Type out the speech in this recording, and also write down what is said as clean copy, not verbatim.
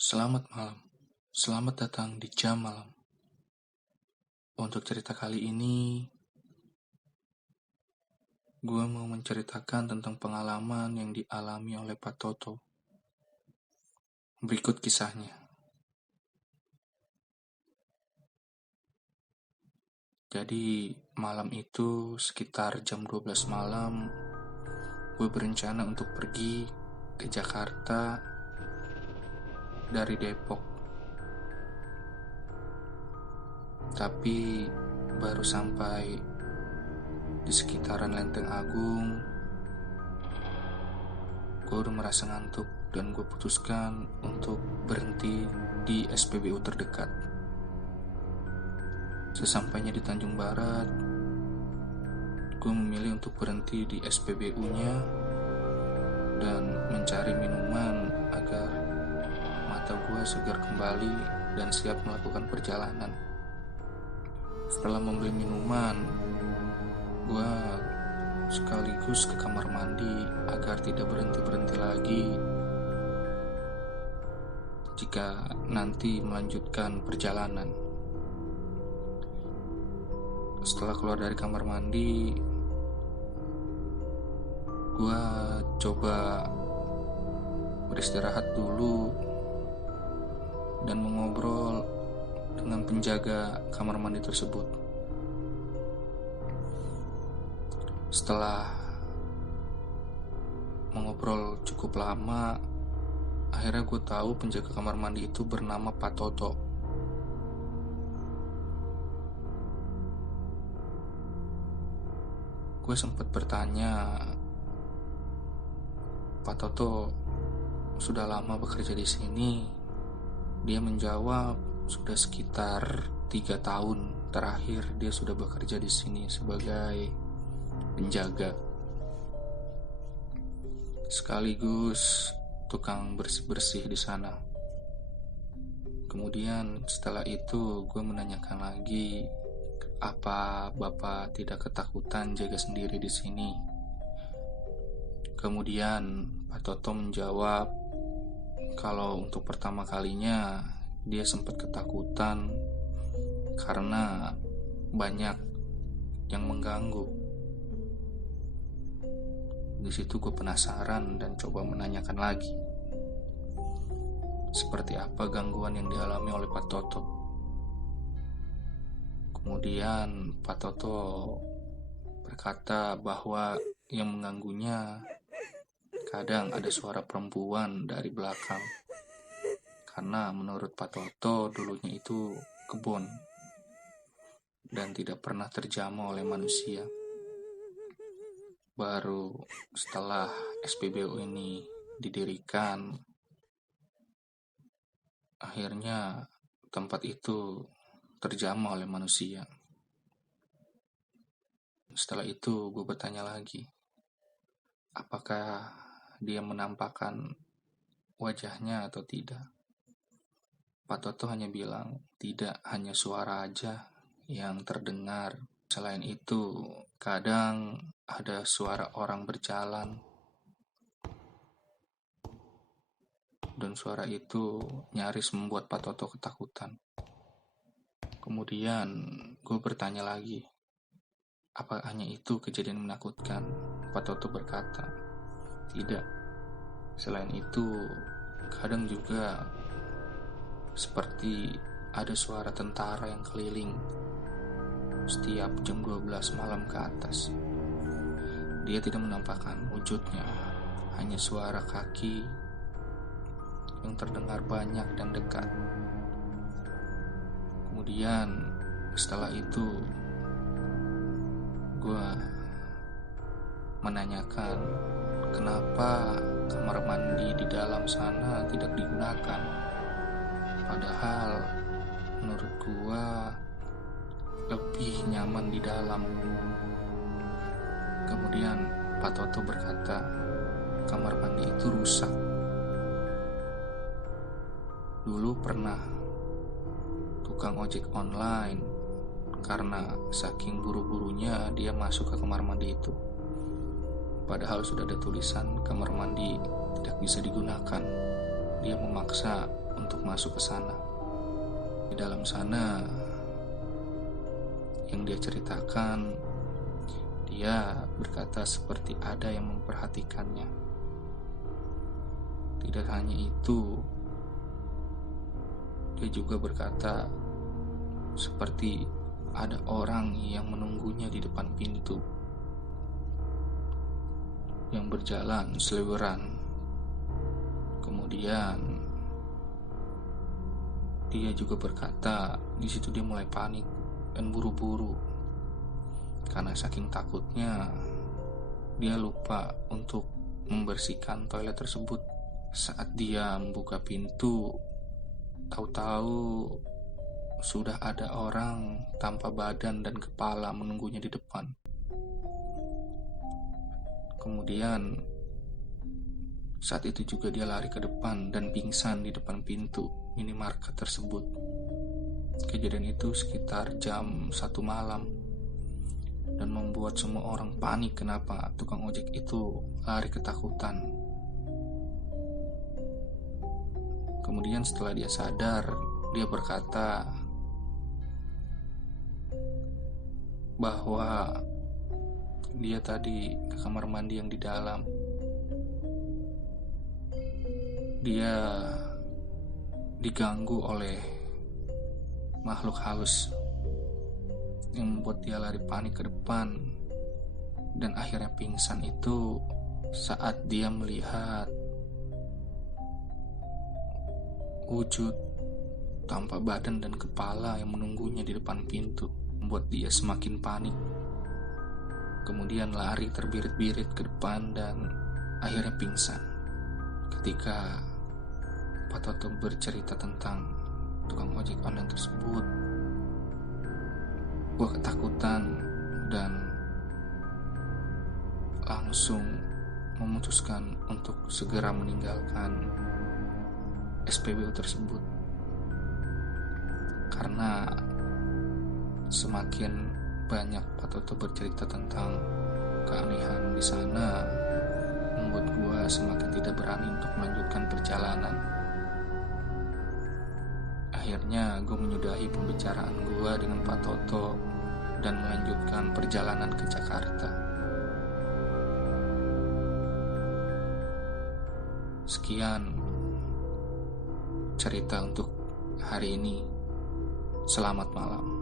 Selamat malam, selamat datang di Jam Malam. Untuk cerita kali ini, gue mau menceritakan tentang pengalaman yang dialami oleh Pak Toto. Berikut kisahnya. Jadi, malam itu sekitar jam 12 malam, gue berencana untuk pergi ke Jakarta dari Depok. Tapi, baru sampai di sekitaran Lenteng Agung, gue udah merasa ngantuk dan gue putuskan untuk berhenti di SPBU terdekat. Sesampainya di Tanjung Barat, gue memilih untuk berhenti di SPBU-nya dan mencari minuman agar mata gue segar kembali dan siap melakukan perjalanan. Setelah membeli minuman, gue sekaligus ke kamar mandi agar tidak berhenti-berhenti lagi jika nanti melanjutkan perjalanan. Setelah keluar dari kamar mandi, gue coba beristirahat dulu dan mengobrol dengan penjaga kamar mandi tersebut. Setelah mengobrol cukup lama, akhirnya gue tahu penjaga kamar mandi itu bernama Pak Toto. Gue sempat bertanya, Pak Toto sudah lama bekerja di sini? Dia menjawab, sudah sekitar 3 tahun terakhir dia sudah bekerja di sini sebagai penjaga, sekaligus tukang bersih-bersih di sana. Kemudian setelah itu gue menanyakan lagi, apa Bapak tidak ketakutan jaga sendiri di sini? Kemudian Pak Toto menjawab kalau untuk pertama kalinya dia sempat ketakutan karena banyak yang mengganggu. Di situ gue penasaran dan coba menanyakan lagi, seperti apa gangguan yang dialami oleh Pak Toto. Kemudian Pak Toto berkata bahwa yang mengganggunya kadang ada suara perempuan dari belakang. Karena menurut Pak Toto dulunya itu kebun dan tidak pernah terjamah oleh manusia. Baru setelah SPBU ini didirikan, akhirnya tempat itu terjamah oleh manusia. Setelah itu gue bertanya lagi, apakah dia menampakkan wajahnya atau tidak? Pak Toto hanya bilang, tidak, hanya suara aja yang terdengar. Selain itu, kadang ada suara orang berjalan. Dan suara itu nyaris membuat Pak Toto ketakutan. Kemudian gue bertanya lagi, apa hanya itu kejadian menakutkan? Pak Toto berkata, tidak. Selain itu, kadang juga seperti ada suara tentara yang keliling setiap jam 12 malam ke atas. Dia tidak menampakkan wujudnya, hanya suara kaki yang terdengar banyak dan dekat. Kemudian setelah itu gue menanyakan kenapa kamar mandi di dalam sana tidak digunakan, padahal menurut gue lebih nyaman di dalam. Kemudian Pak Toto berkata kamar mandi itu rusak. Dulu pernah tukang ojek online, karena saking buru-burunya dia masuk ke kamar mandi itu, padahal sudah ada tulisan kamar mandi tidak bisa digunakan. Dia memaksa untuk masuk ke sana. Di dalam sana, yang dia ceritakan, dia berkata seperti ada yang memperhatikannya. Tidak hanya itu, dia juga berkata seperti ada orang yang menunggunya di depan pintu, yang berjalan seliweran. Kemudian dia juga berkata di situ dia mulai panik dan buru-buru karena saking takutnya dia lupa untuk membersihkan toilet tersebut. Saat dia membuka pintu, tahu-tahu sudah ada orang tanpa badan dan kepala menunggunya di depan. Kemudian saat itu juga dia lari ke depan dan pingsan di depan pintu minimarket tersebut. Kejadian itu sekitar jam 1 malam dan membuat semua orang panik kenapa tukang ojek itu lari ketakutan. Kemudian setelah dia sadar, dia berkata bahwa dia tadi ke kamar mandi yang di dalam. Dia diganggu oleh makhluk halus yang membuat dia lari panik ke depan dan akhirnya pingsan itu saat dia melihat wujud tanpa badan dan kepala yang menunggunya di depan pintu, membuat dia semakin panik. Kemudian lari terbirit-birit ke depan dan akhirnya pingsan. Ketika Pak Toto bercerita tentang tukang ojek online tersebut, gue ketakutan dan langsung memutuskan untuk segera meninggalkan SPBU tersebut, karena semakin banyak Pak Toto bercerita tentang keanehan di sana membuat gue semakin tidak berani untuk melanjutkan perjalanan. Akhirnya gue menyudahi pembicaraan gue dengan Pak Toto dan melanjutkan perjalanan ke Jakarta. Sekian cerita untuk hari ini. Selamat malam.